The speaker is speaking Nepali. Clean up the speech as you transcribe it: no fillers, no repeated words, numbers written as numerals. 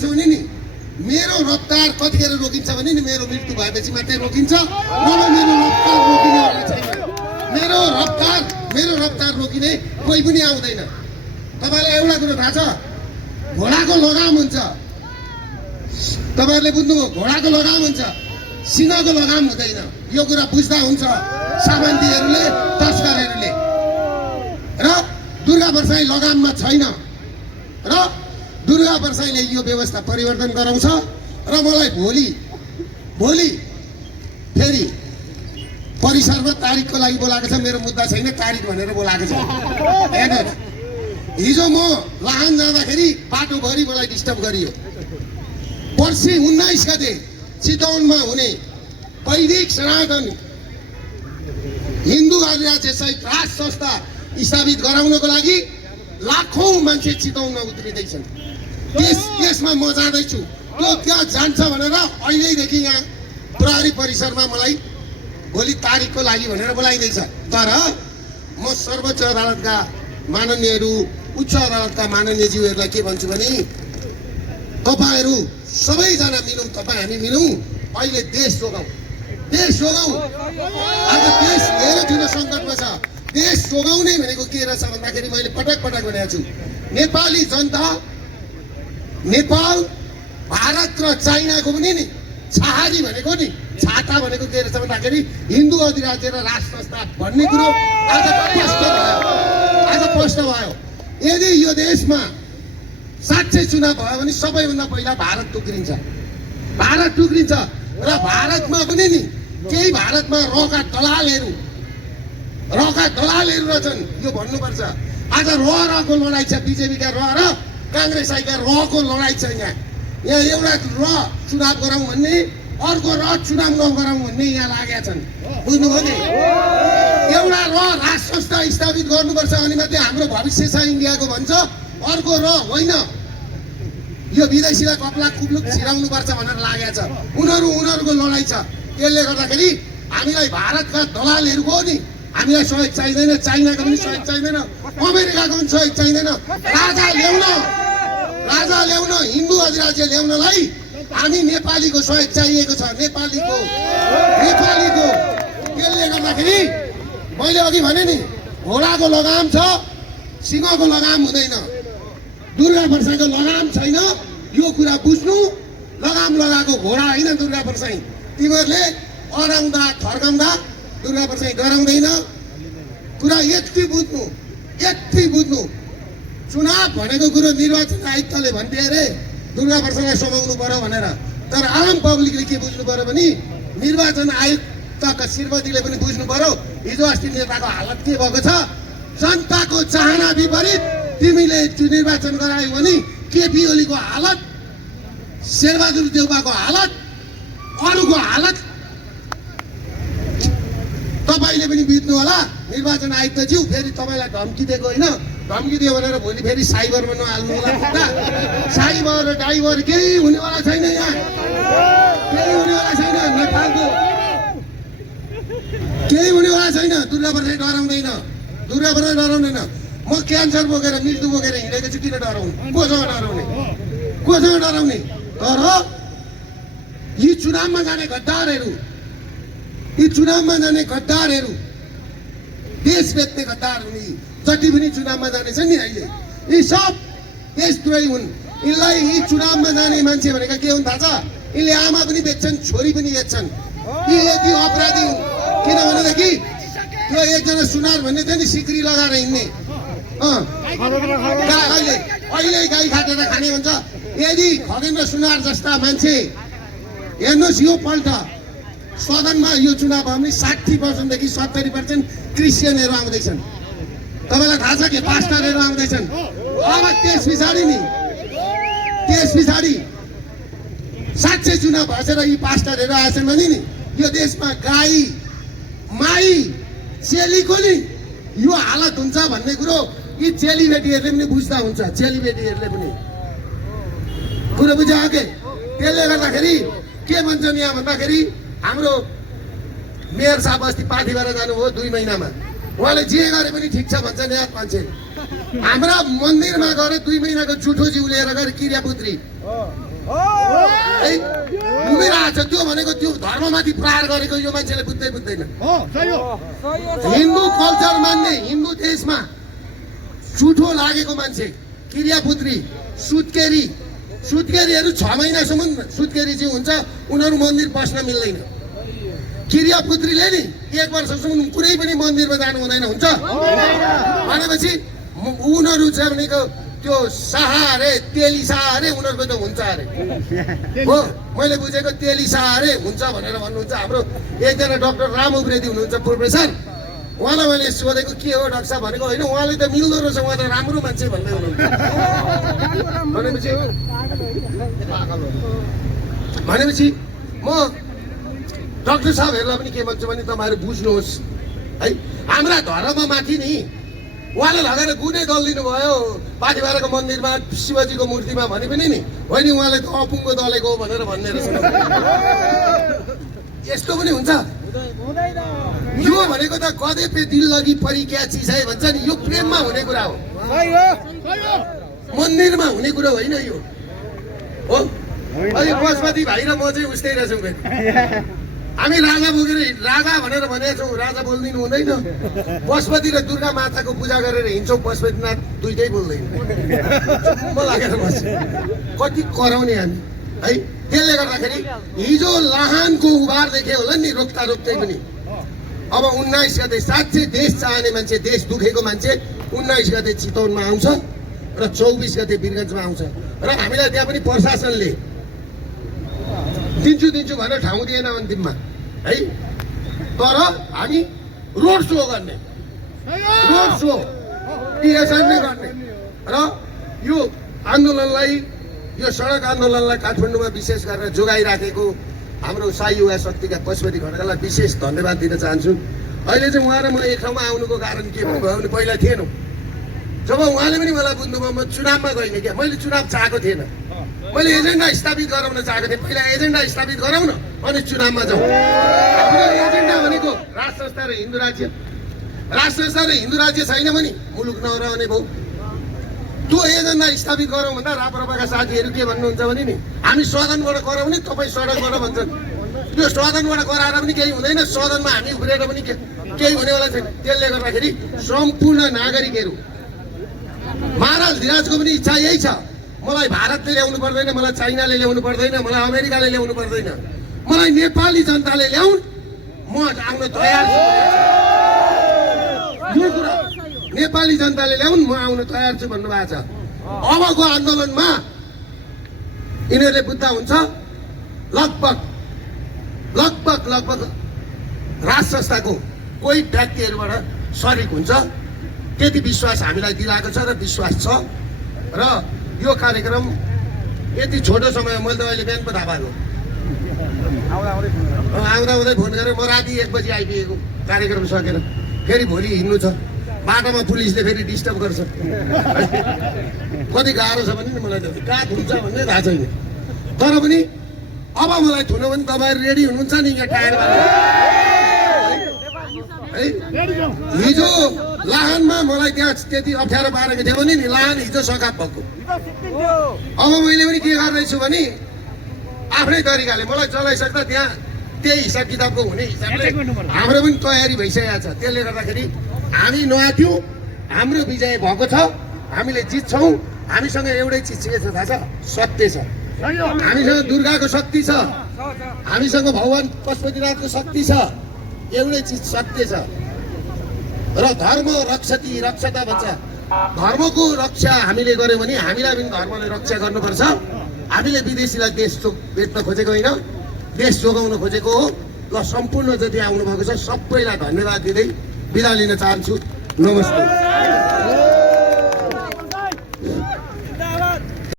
छ भने नि मेरो रफ्तार कतिखेर रोकिन्छ भने नि मेरो मृत्यु भएपछि मात्रै रोकिन्छ, नभए मेरो रफ्तार रोकिनेवाला छैन। मेरो रफ्तार रोकिने कोही पनि आउँदैन। तपाईँलाई एउटा कुरो थाहा छ, घोडाको लगाम हुन्छ, तपाईँहरूले बुझ्नुभयो, घोडाको लगाम हुन्छ, सिंहको लगाम हुँदैन। यो कुरा बुझ्दा हुन्छ सामन्तीहरूले, तस्करहरूले। र दुर्गा परसाई लगाममा छैन र दुर्गा परसाईले यो व्यवस्था परिवर्तन गराउँछ। र मलाई भोलि फेरि परिसरमा तारिखको लागि बोलाएको छ। मेरो मुद्दा छैन, तारिख भनेर बोलाएको छ। हेर्नुहोस्, हिजो म लाहान जाँदाखेरि बाटोभरि मलाई डिस्टर्ब गरियो। पर्सि 19 गते चितवनमा हुने वैदिक सनातन हिन्दू अधिराज्य सहित राज संस्था स्थापित गराउनको लागि लाखौं मान्छे चितवनमा उत्रिँदैछन्। त्यसमा म जाँदैछु। त्यो त्यहाँ जान्छ भनेर अहिलेदेखि यहाँ प्रहरी परिसरमा मलाई भोलि तारिखको लागि भनेर बोलाइँदैछ। तर म सर्वोच्च अदालतका माननीयहरू, उच्च अदालतका माननीयज्यूहरूलाई के भन्छु भने तपाईहरू सबैजना मिलौँ, तपाईँ हामी मिलौँ, अहिले देश जोगाउँ। आज देश धेरै ठुलो सङ्कटमा छ। देश जोगाउने भनेको के रहेछ भन्दाखेरि मैले पटक भनेको छु, नेपाली जनता, नेपाल, भारत र चाइनाको पनि नि छहारी भनेको नि छाता भनेको के रहेछ भन्दाखेरि हिन्दू अधिराज्य र राज संस्था भन्ने कुरो आज स्पष्ट भयो। यदि यो देशमा साँच्चै चुनाव भयो भने सबैभन्दा पहिला भारत टुक्रिन्छ र भारतमा पनि नि केही भारतमा रका दलालहरू रहेछन्, यो भन्नुपर्छ। आज रको लडाइँ छ, बिजेपीका र काङ्ग्रेसका रको लडाइँ छ। यहाँ एउटा चुनाव गराउँ भन्ने, अर्को चुनाव नगराउँ भन्ने यहाँ लागेका छन्। बुझ्नुभयो नि? एउटा राज संस्था स्थापित गर्नुपर्छ अनि मात्रै हाम्रो भविष्य छ इन्डियाको भन्छ, अर्को होइन यो विदेशीलाई कपला कुप्लुक छिराउनुपर्छ भनेर लागेको छ। उनीहरूको लडाइँ छ। त्यसले गर्दाखेरि हामीलाई भारतका दलालहरूको नि हामीलाई सहयोग चाहिँदैन, चाइनाको पनि सहयोग चाहिँदैन, अमेरिकाको पनि सहयोग चाहिँदैन। राजा ल्याउन हिन्दू अधिराज्य ल्याउनलाई हामी नेपालीको सहयोग चाहिएको छ। नेपालीको त्यसले गर्दाखेरि मैले अघि भने नि घोडाको लगाम छ, सिंहको लगाम हुँदैन। दुर्गा परसाईको लगाम छैन, यो कुरा बुझ्नु। लगाम लगाएको घोडा होइन दुर्गा परसाई। तिमीहरूले अराउँदा थर्काउँदा दुर्गा परसाई डराउँदैन। कुरा यति बुझ्नु। चुनाव भनेको कुरो निर्वाचन आयुक्तले भन्थे अरे दुर्गा परसाईलाई समाउनु पर्यो भनेर। तर आम पब्लिकले के बुझ्नु पर्यो भने निर्वाचन आयुक्तका श्रीमतीले पनि बुझ्नु पर्यो हिजो अस्ति नेताको हालत के भएको छ। जनताको चाहना विपरीत तिमीले निर्वाचन गरायौ भने केपी ओलीको हालत, शेरबहादुर देउवाको हालत, अरूको हालत तपाईले पनि बुझ्नु होला। निर्वाचन आयुक्तज्यू फेरि तपाईँलाई धम्की दिएको होइन, धम्की दियो भनेर भोलि फेरि साइबरमा नहाल्नु होला। साइबर डाइभर केही हुनेवाला छैन, यहाँ केही हुनेवाला छैन। नेपालको केही हुनेवाला छैन। दुर्गा परसाई डराउँदैन। म क्यान्सर बोकेर मृत्यु बोकेर हिँडेको छु, किन डराउनु? कोसँग डराउने? तर यी चुनावमा जाने गद्दारहरू, देश बेच्ने गद्दारहरू जति पनि चुनावमा जानेछन् नि अहिले, यी सब देशद्रोही हुन्। यी चुनावमा जाने मान्छे भनेका के हुन् थाहा छ? यिनले आमा पनि बेच्छन्, छोरी पनि बेच्छन्। यी यति अपराधी हुन्। किनभनेदेखि त्यो एकजना सुनार भन्ने थियो नि, सिक्री लगाएर हिँड्ने, अहिले गाई काटेर खाने भन्छ। यदि खगेन्द्र सुनार जस्ता मान्छे, हेर्नुहोस् यो पल्ट सदनमा यो चुनाव भयो भने 60%देखि 70% क्रिस्चियनहरू आउँदैछन्। तपाईँलाई थाहा छ कि पास्टरहरू आउँदैछन्। अब त्यस पछाडि साँच्चै चुनाव भएछ र यी पास्टरहरू आएछन् भने नि यो देशमा गाई, माई, चेलीको नि यो हालत हुन्छ भन्ने कुरो यी चेलीबेटीहरूले पनि बुझ्दा हुन्छ। चेलीबेटीहरूले पनि कुरो बुझ्यो के? त्यसले गर्दाखेरि के भन्छन् यहाँ भन्दाखेरि हाम्रो मेयर साहब अस्ति पार्टी भएर जानुभयो 2 महिनामा। उहाँले जे गरे पनि ठिक छ भन्छन् यहाँ मान्छे। हाम्रा मन्दिरमा गएर 2 महिनाको जुठो जिउ लिएर गएर किरियापुत्री है घुमिरहेको छ। त्यो भनेको त्यो धर्ममाथि प्रहार गरेको यो मान्छेले बुझ्दैन। हिन्दू कल्चर मान्ने हिन्दू देशमा जुठो लागेको मान्छे किरियापुत्री सुत्केरीहरू 6 महिनासम्म सुत्केरी जिउ हुन्छ, उनीहरू मन्दिर पस्न मिल्दैन। किरियापुत्रीले नि 1 वर्षसम्म कुनै पनि मन्दिरमा जानु हुँदैन हुन्छ भनेपछि उनीहरू चाहिँ भनेको त्यो शाह अरे तेली शाह अरे उनीहरूको त हुन्छ अरे हो। मैले बुझेको तेली शाह अरे हुन्छ भनेर भन्नुहुन्छ। हाम्रो एकजना डाक्टर राम उप्रेती हुनुहुन्छ प्रोफेसर, उहाँलाई मैले सोधेको के हो डाक्टर साहब भनेको होइन उहाँले त मिल्दो रहेछ, उहाँ त राम्रो मान्छे भन्दै हुनुहुन्छ। भनेपछि म डाक्टर साहबहरूलाई पनि के भन्छु भने तपाईँहरू बुझ्नुहोस् है, हाम्रा धर्ममाथि नि उहाँले लगेर गुनै दलिदिनु भयो पाथिभराको मन्दिरमा शिवजीको मूर्तिमा भने पनि नि होइन उहाँले त अपुङ्गो दलेको भनेर भन्ने रहेछ। यस्तो पनि हुन्छ यो भनेको त कदे पे दिल लगी परी क्या चिज है भन्छ नि, यो प्रेममा हुने कुरा हो, मन्दिरमा हुने कुरा होइन यो हो। अहिले पशुपति भाइ र म चाहिँ उस्तै रहेछौँ। हामी राजा बोकेर राजा भनेर भनेका छौँ, राजा बोलिदिनु हुँदैन। पशुपति र दुर्गा माताको पूजा गरेर हिँड्छौँ, पशुपतिनाथ दुइटै बोल्दैन। म लागेर बस्छु कति कराउने हामी है। त्यसले गर्दाखेरि हिजो लाहानको उभार देखे होला नि रोक्दा रोक्दै पनि अब 19 गते साँच्चै देश चाहने मान्छे, देश दुखेको मान्छे 19 गते चितवनमा आउँछ र 24 गते वीरगन्जमा आउँछ। र हामीलाई त्यहाँ पनि प्रशासनले दिन्छु भनेर ठाउँ दिएन अन्तिममा है। तर हामी रोड सो गर्ने, रोड सो टिएसएन नै गर्ने र यो आन्दोलनलाई, यो सडक आन्दोलनलाई काठमाडौँमा विशेष गरेर जोगाइराखेको हाम्रो साई युवा शक्तिका पशुपति खड्कालाई विशेष धन्यवाद दिन चाहन्छु। अहिले चाहिँ उहाँ र म एक ठाउँमा आउनुको कारण के भयो भने पहिला थिएनौँ। जब उहाँले पनि मलाई बुझ्नुभयो म चुनावमा गइनँ क्या, मैले चुनाव चाहेको थिएन, मैले एजेन्डा स्थापित गराउन चाहेको थिएँ। पहिला एजेन्डा स्थापित गराउन अनि चुनावमा जाउँ। हाम्रो एजेन्डा भनेको राष्ट्र संस्था र हिन्दू राज्य, राष्ट्र संस्था र हिन्दू राज्य छैन भने मुलुक नरहने भयो। त्यो एजेन्डा स्थापित गरौँ भन्दा राप्रपाका साथीहरू के भन्नुहुन्छ भने नि हामी सदनबाट गराउने, तपाईँ सडकबाट भन्छन्। त्यो सदनबाट गराएर पनि केही हुँदैन, सदनमा हामी उफ्रेर पनि केही हुनेवाला छैन। त्यसले गर्दाखेरि सम्पूर्ण नागरिकहरू, महाराज धिराजको पनि इच्छा यही छ, मलाई भारतले ल्याउनु पर्दैन, मलाई चाइनाले ल्याउनु पर्दैन, मलाई अमेरिकाले ल्याउनु पर्दैन, मलाई नेपाली जनताले ल्याउन्, म आउन तयार छु। यो कुरा नेपाली जनताले ल्याउन्, म आउन तयार छु भन्नुभएको छ। अबको आन्दोलनमा यिनीहरूले बुझ्दा हुन्छ लगभग राष्ट्र संस्थाको कोही व्यक्तिहरूबाट सरिक हुन्छ, त्यति विश्वास हामीलाई दिलाएको छ र विश्वास छ। र यो कार्यक्रम यति छोटो समय मैले त अहिले बिहान पो थाहा पाएको, आउँदा फोन गरेर म राति 1 बजी आइपुगेको, कार्यक्रम सकेर फेरि भोलि हिँड्नु छ, बाटोमा पुलिसले फेरि डिस्टर्ब गर्छ। कति गाह्रो छ भने नि मलाई त कहाँ थुन्छ भन्ने थाहा छैन। तर पनि अब मलाई थुन्यो भने तपाईँहरू रेडी हुनुहुन्छ नि यहाँ टायरमा है। हिजो लाहानमा मलाई त्यहाँ त्यति अप्ठ्यारो पारेको थियो भने नि लाहान हिजो सकाप भएको। अब मैले पनि के गर्दैछु भने आफ्नै तरिकाले मलाई चलाइसक्दा त्यहाँ त्यही हिसाब किताबको हुने हिसाबले हाम्रो पनि तयारी भइसकेको छ। त्यसले गर्दाखेरि हामी नआथ्यौँ, हाम्रो विजय भएको छ, हामीले जित्छौँ। हामीसँग एउटै चिज के छ थाहा छ? सत्य छ। हामीसँग दुर्गाको शक्ति छ, हामीसँग भगवान पशुपतिनाथको शक्ति छ, एउटै चिज सत्य छ। र धर्म रक्षति रक्षता भन्छ, धर्मको रक्षा हामीले गर्यौँ भने हामीलाई पनि धर्मले रक्षा गर्नुपर्छ। हामीले विदेशीलाई देश बेच्न खोजेको होइन, देश जोगाउन खोजेको हो। ल सम्पूर्ण जति आउनुभएको छ सबैलाई धन्यवाद दिँदै बिदा लिन चाहन्छु। नमस्ते।